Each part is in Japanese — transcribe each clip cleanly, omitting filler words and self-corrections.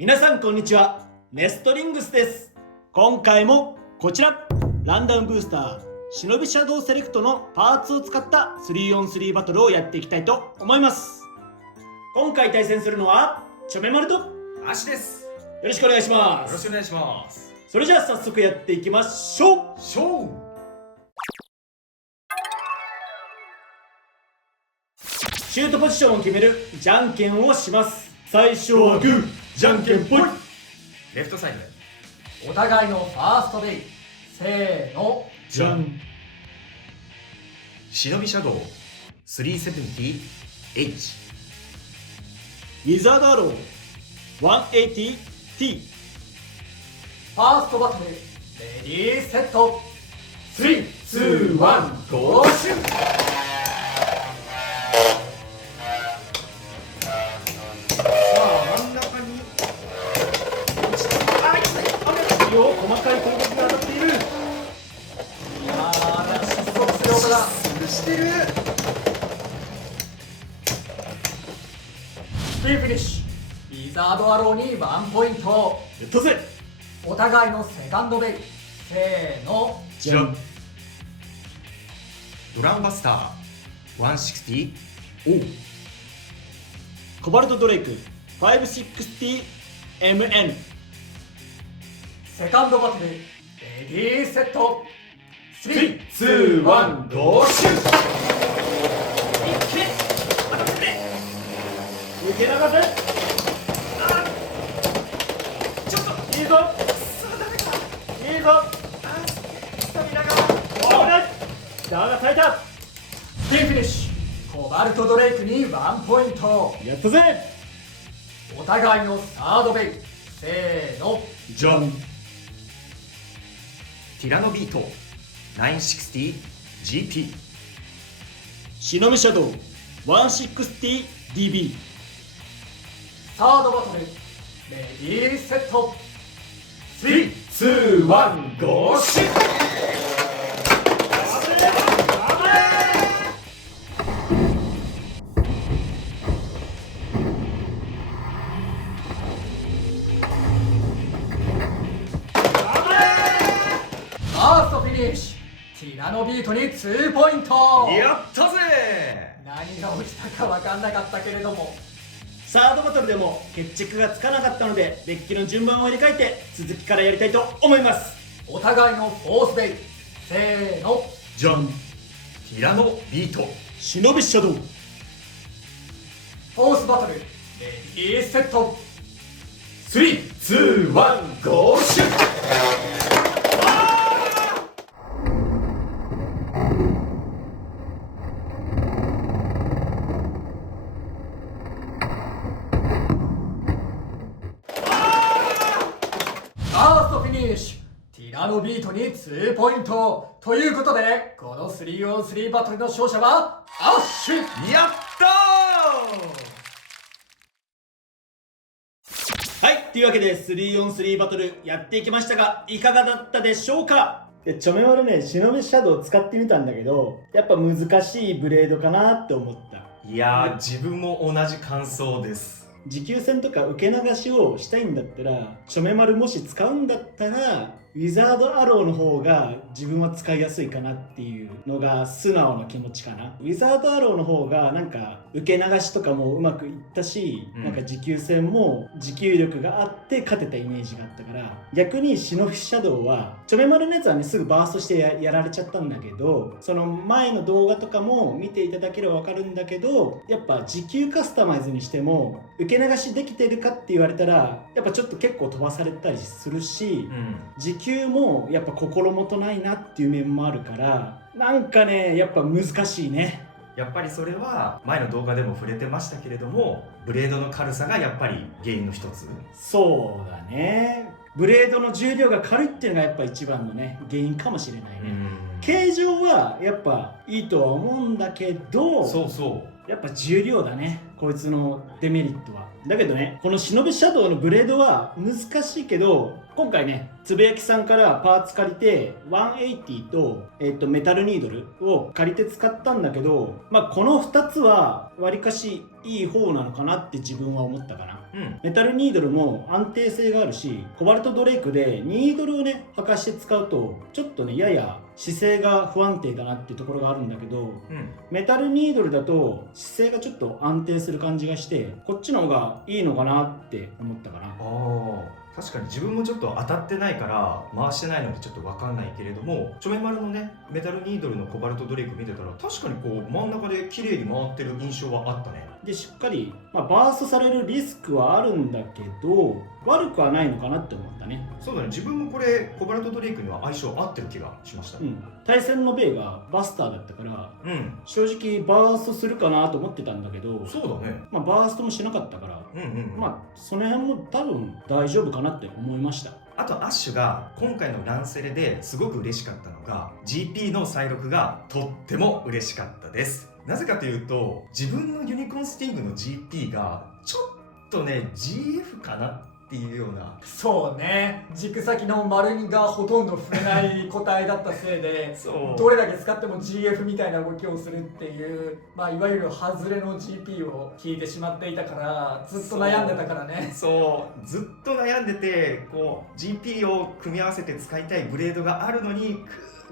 皆さんこんにちは、ネストリングスです。今回もこちらランダムブースター忍びシャドウセレクトのパーツを使った 3on3 バトルをやっていきたいと思います。今回対戦するのはちょめまるとアシです。よろしくお願いします。よろしくお願いします。それじゃあ早速やっていきましょう。シュートポジションを決めるじゃんけんをします。最初はグー、じゃんけんぽい。レフトサイド。お互いのファーストベイ。せーの、じゃん。忍びシャドウ 370H。 ウィザードアロー 180T。 ファーストバトル、レディーセット、3、2、1、ゴーシュー。細かい攻撃が当たっている。失速する音だ。してる。スピンフィニッシュ。ウィザードアローに1ポイント。やったぜ。お互いのセカンドベイ。せーの、じゃん。ドランバスター 160。 おう。コバルトドレイク 560MN。 セカンドバトル、レディーセット、3、2、1、ゴーシュー。受け流せ。ちょっといいぞいいぞ。スタミナが。危ない。だが耐えた。スピンフィニッシュ。コバルトドレイクに1ポイント。やったぜ。お互いのサードベイ。せーの、じゃん。ティラノビート 960GP。 忍びシャドウ 160DB。 サードバトル、レディーセット、3、2、1、ゴーシュー。ファーストフィニッシュ。ティラノビートに2ポイント。やったぜ。何が起きたか分かんなかったけれども、サードバトルでも決着がつかなかったのでデッキの順番を入れ替えて続きからやりたいと思います。お互いのフォースベイ。せーの、じゃん。ティラノビート。忍びシャドウフォースバトル、レディーセット、 3、2、1、ゴーシュー。ファーストフィニッシュ。ティラノビートに2ポイント。ということで、この 3on3 バトルの勝者はアッシュ。やったー。はい、というわけで 3on3 バトルやっていきましたがいかがだったでしょうか。ちょめまるね、忍びシャドウを使ってみたんだけどやっぱ難しいブレードかなって思った。いやー、自分も同じ感想です。持久戦とか受け流しをしたいんだったらちょめまるもし使うんだったらウィザードアローの方が自分は使いやすいかなっていうのが素直な気持ちかな。ウィザードアローの方がなんか受け流しとかもうまくいったし、なんか持久戦も持久力があって勝てたイメージがあったから、逆に忍びシャドウはちょめまるのやつはねすぐバーストしてやられちゃったんだけど、その前の動画とかも見ていただければ分かるんだけど、やっぱ持久カスタマイズにしても受け流しできてるかって言われたらやっぱちょっと結構飛ばされたりするし、持久もやっぱ心もとないなっていう面もあるから、なんかねやっぱ難しいね。やっぱりそれは前の動画でも触れてましたけれども、ブレードの軽さがやっぱり原因の一つ。そうだね、ブレードの重量が軽いっていうのがやっぱ一番のね原因かもしれないね。形状はやっぱいいとは思うんだけど、そうそう、やっぱ重量だね、こいつのデメリットは。だけどね、この忍びシャドウのブレードは難しいけど、今回ね、つぶやきさんからパーツ借りて180と、メタルニードルを借りて使ったんだけど、まあこの2つはわりかしいい方なのかなって自分は思ったかな。メタルニードルも安定性があるし、コバルトドレイクでニードルをね履かして使うとちょっとねやや姿勢が不安定だなっていうところがあるんだけど、メタルニードルだと姿勢がちょっと安定する感じがして、こっちの方がいいのかなって思ったかな。確かに自分もちょっと当たってないから回してないのでちょっと分かんないけれども、ちょめ丸のねメタルニードルのコバルトドレイク見てたら確かにこう真ん中で綺麗に回ってる印象はあったね。でしっかり、バーストされるリスクはあるんだけど悪くはないのかなって思ったね。そうだね、自分もこれコバルトドレイクには相性合ってる気がしました。対戦のベイがバスターだったから、正直バーストするかなと思ってたんだけど、そうだね、バーストもしなかったから、その辺も多分大丈夫かなって思いました。あとアッシュが今回のランセレですごく嬉しかったのが GP の再録がとっても嬉しかったです。なぜかというと自分のユニコーンスティングの GP がちょっとね GF かなっていうような。そうね、軸先の丸みがほとんど触れない個体だったせいでそうどれだけ使っても GF みたいな動きをするっていう、いわゆる外れの GP を聞いてしまっていたからずっと悩んでたからね。そうずっと悩んでて、こう GP を組み合わせて使いたいブレードがあるのに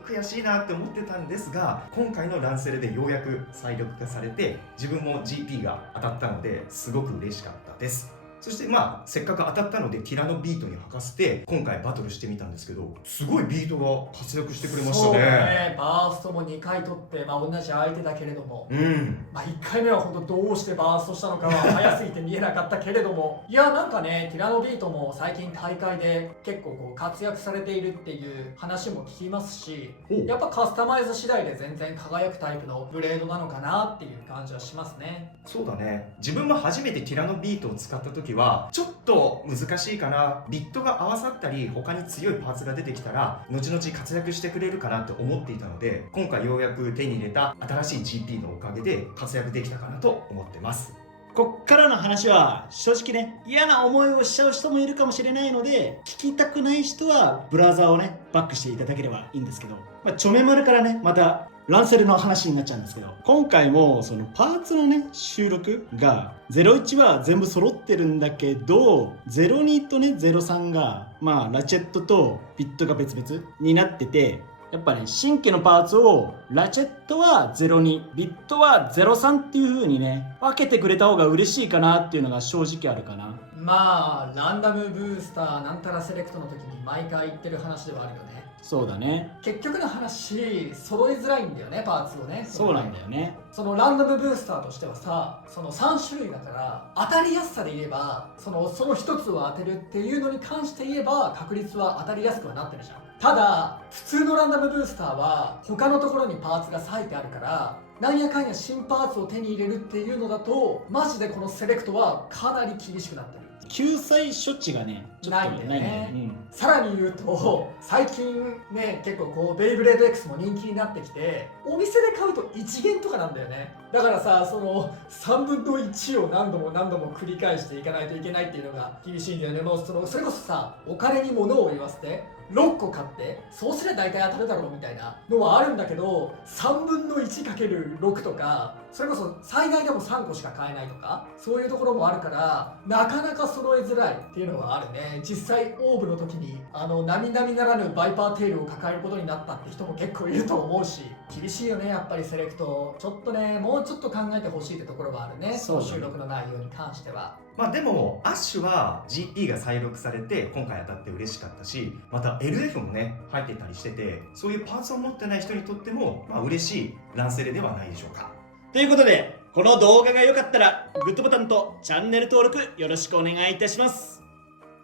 悔しいなって思ってたんですが、今回のランセレでようやく再力化されて自分も GP が当たったのですごく嬉しかったです。そしてせっかく当たったのでティラノビートに履かせて今回バトルしてみたんですけど、すごいビートが活躍してくれましたね。そうね、バーストも2回取って、同じ相手だけれども、1回目は本当どうしてバーストしたのかは早すぎて見えなかったけれどもいやなんかね、ティラノビートも最近大会で結構こう活躍されているっていう話も聞きますし、やっぱカスタマイズ次第で全然輝くタイプのブレードなのかなっていう感じはしますね。そうだね、自分も初めてティラノビートを使った時はちょっと難しいかな、ビットが合わさったり他に強いパーツが出てきたら後々活躍してくれるかなって思っていたので、今回ようやく手に入れた新しい GP のおかげで活躍できたかなと思ってます。こっからの話は正直ね嫌な思いをしちゃう人もいるかもしれないので、聞きたくない人はブラウザーをねバックしていただければいいんですけど、ちょめ丸からねまたランセルの話になっちゃうんですけど、今回もそのパーツのね収録が01は全部揃ってるんだけど、02とね03がラチェットとビットが別々になってて、やっぱね新規のパーツをラチェットは02、ビットは03っていう風にね分けてくれた方が嬉しいかなっていうのが正直あるかな。ランダムブースターなんたらセレクトの時に毎回言ってる話ではあるよね。そうだね、結局の話揃いづらいんだよね、パーツをね。そうなんだよね。そのランダムブースターとしてはさ、その3種類だから当たりやすさで言えばその1つを当てるっていうのに関して言えば確率は当たりやすくはなってるじゃん。ただ普通のランダムブースターは他のところにパーツが割いてあるから、なんやかんや新パーツを手に入れるっていうのだとマジでこのセレクトはかなり厳しくなってる。救済処置がねちょっとないんだよね。さらに言うと最近ね結構こうベイブレード X も人気になってきて、お店で買うと1元とかなんだよね。だからさ、その3分の1を何度も繰り返していかないといけないっていうのが厳しいんだよね。もうそれこそさ、お金に物を言わせて6個買ってそうすれば大体当たるだろうみたいなのはあるんだけど、3分の 1×6 とかそれこそ最大でも3個しか買えないとかそういうところもあるから、なかなか揃えづらいっていうのはあるね。実際オーブの時に並々ならぬバイパーテールを抱えることになったって人も結構いると思うし、厳しいよねやっぱりセレクト。ちょっとねもうちょっと考えてほしいってところはあるね、その収録の内容に関しては。でもアッシュは GP が再録されて今回当たって嬉しかったし、また LF もね入ってたりしてて、そういうパーツを持ってない人にとっても嬉しいランセレではないでしょうか。ということでこの動画が良かったらグッドボタンとチャンネル登録よろしくお願いいたします。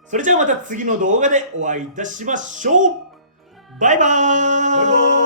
それじゃあまた次の動画でお会いいたしましょう。バイバーイ。